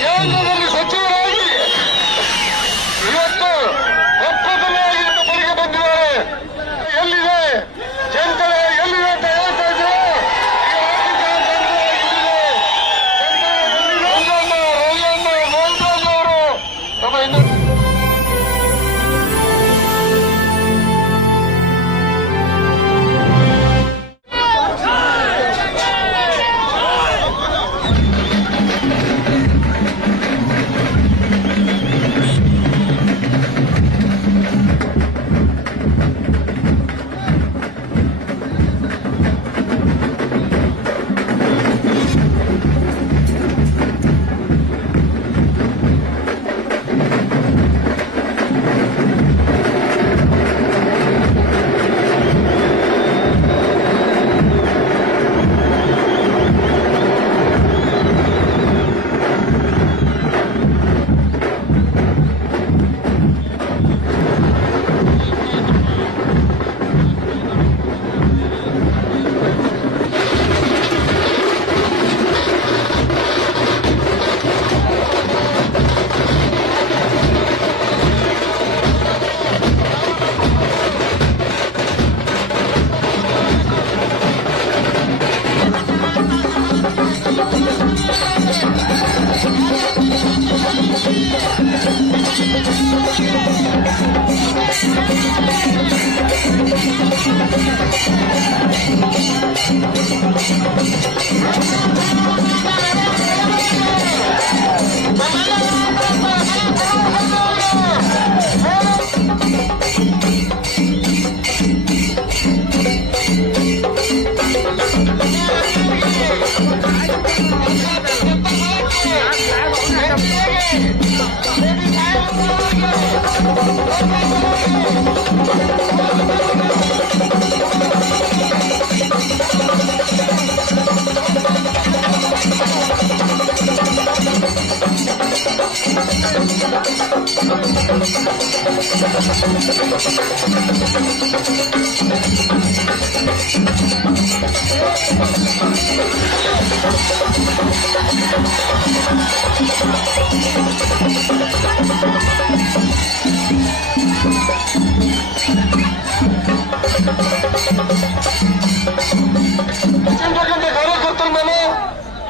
ಕೇಂದ್ರದಲ್ಲಿ ಸಚಿವರಾಗಿ ಇವತ್ತು ಒಪ್ಪಂದವಾಗಿ ನಮ್ಮ ಬಳಿಗೆ ಬಂದಿದ್ದಾರೆ. ಎಲ್ಲಿದೆ ಜನತೆ, ಎಲ್ಲಿದೆ ಅಂತ ಹೇಳ್ತಾ ಇದ್ರು. ಮೋಹನ್ರಾಜ್ ಅವರು ನಮ್ಮ ಇನ್ನೂ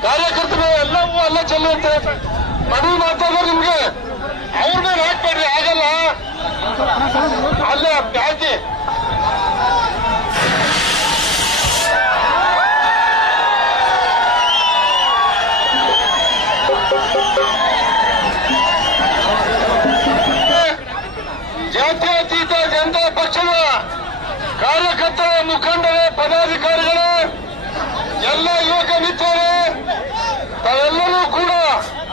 ಕಾರ್ಯಕರ್ತರು ಎಲ್ಲವೂ ಅಲ್ಲ ಚೆಲ್ಲುತ್ತೆ. ಮದುವೆ ಮಾತಾಡೋ ನಿಮ್ಗೆ ಅವ್ರ ಮೇಲೆ ಹಾಕ್ಬೇಡ್ರಿ, ಆಗಲ್ಲ. ಅಲ್ಲೇ ಹಾಕಿ ಜಾತ್ಯತೀತ ಜನತಾ ಪಕ್ಷದ ಕಾರ್ಯಕರ್ತರ ಮುಖಂಡರೇ, ಪದಾಧಿಕಾರಿಗಳೇ, ಎಲ್ಲ ಯುವಕ ಮಿತ್ರರೇ, ತಾವೆಲ್ಲರೂ ಕೂಡ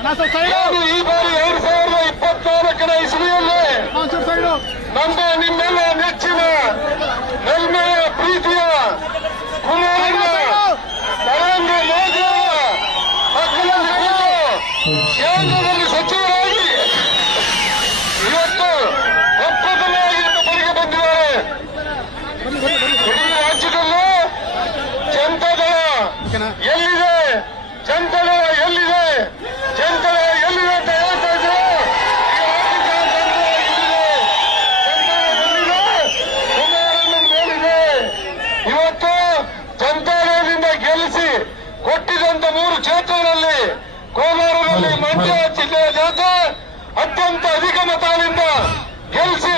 ಈ ಬಾರಿ 2024ನೇ ಇಸವಿಯಲ್ಲಿ ನಿಮ್ಮೆಲ್ಲ ನೆಚ್ಚಿನ ನೆಲ್ಮೆಯ ಪ್ರೀತಿಯ ಕುಮಾರಣ್ಣ ನರೇಂದ್ರ ಮೋದಿಯವರ ಪಕ್ಕದಲ್ಲಿ ಕೂತು ಕೇಂದ್ರದಲ್ಲಿ ಸಚಿವರಾಗಿ ಇವತ್ತು ಒಪ್ಪಂದವಾಗಿ ನಮ್ಮ ಬಳಿಗೆ ಬಂದಿದ್ದಾರೆ. ಇಡೀ ರಾಜ್ಯದಲ್ಲೂ ಜನತಾದಳ ಎಲ್ಲಿದೆ, ಜನತಾದಳ ಎಲ್ಲಿದೆ, ಜನತಾದಳ ಎಲ್ಲಿದೆ ಅಂತ ಹೇಳ್ತಾ ಇದ್ರು. ಕುಮಾರಣ್ಣನ ಮೇಲಿದೆ. ಇವತ್ತು ಜನತಾದಳದಿಂದ ಗೆಲ್ಲಿಸಿ ಕೊಟ್ಟಿದಂತ 3 ಕ್ಷೇತ್ರಗಳಲ್ಲಿ ಕೋಲಾರದಲ್ಲಿ ಮಂಡ್ಯ ಜಿಲ್ಲೆಯ ಜನತೆ ಅತ್ಯಂತ ಅಧಿಕ ಮತಗಳಿಂದ ಗೆಲ್ಲಿಸಿ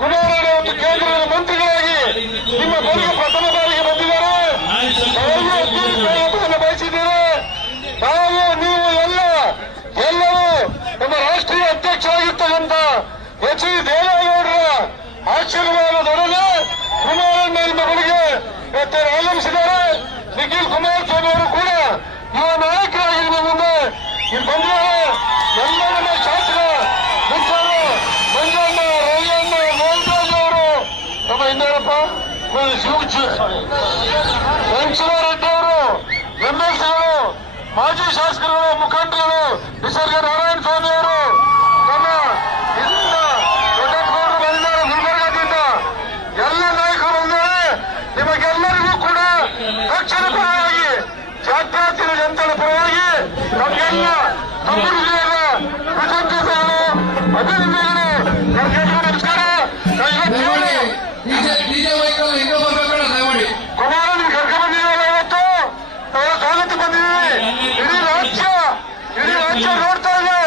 ಕುಮಾರಣ್ಣ ಒಂದು ಕೇಂದ್ರದ ಮಂತ್ರಿಗಳಾಗಿ ನಿಮ್ಮ ಬಳಿಗೆ ಪ್ರಥಮ ಬಾರಿಗೆ ಬಂದಿದ್ದಾರೆ. ಬಯಸಿದ್ದೀರಿ. ನಾವು ನೀವು ಎಲ್ಲರೂ ನಮ್ಮ ರಾಷ್ಟ್ರೀಯ ಅಧ್ಯಕ್ಷರಾಗಿರ್ತಕ್ಕಂಥ ಎಚ್.ಡಿ. ದೇವೇಗೌಡರ ಆಶೀರ್ವಾದದೊಡನೆ ಕುಮಾರಣ್ಣ ನಿಮ್ಮ ಬಳಿಗೆ ಆಗಮಿಸಿದ್ದಾರೆ. ನಿಖಿಲ್ ಕುಮಾರಸ್ವಾಮಿ ಅವರು ಕೂಡ ಯುವ ನಾಯಕರಾಗಿ ನಿಮ್ಮ ಮುಂದೆ ಇಲ್ಲಿ ಬಂದಿದ್ದಾರೆ. ಎಲ್ಲ ನಮ್ಮ ಶಾಸಕ ಮಿತ್ರರು ಮಂಜಣ್ಣ, ರವಿಯಣ್ಣ, ಮೋಹನ್ರಾಜ್ ಅವರು, ನಮ್ಮ ಇನ್ನೇನಪ್ಪ ವೆಂಕಟರೆಡ್ಡಿ ಅವರು, ಎಂಎಲ್ಸಿಗಳು, ಮಾಜಿ ಶಾಸಕರುಗಳು, ಮುಖಂಡರು, ನಿಸರ್ಗ ನಾರಾಯಣ ಸ್ವಾಮಿ ಅವರು, ನಮ್ಮ ಇದರಿಂದ ದೊಡ್ಡಗೌಡರು ಬಂದಿದ್ದಾರೆ. ಗುಲ್ಬರ್ಗಾದಿಂದ ಎಲ್ಲ ನಾಯಕರು ಬಂದಿದ್ದಾರೆ. ನಿಮಗೆಲ್ಲರಿಗೂ ಕೂಡ ಪಕ್ಷದ ಪರವಾಗಿ, ಜಾತ್ಯತೀತ ಜನತೆಯ ಪರವಾಗಿ ನಮಗೆಲ್ಲ ತಮ್ಮ ಸ್ವಾಗತ ಬಂದಿದ್ದೀವಿ. ಇಡೀ ರಾಜ್ಯ ನೋಡ್ತಾ ಇದೆ.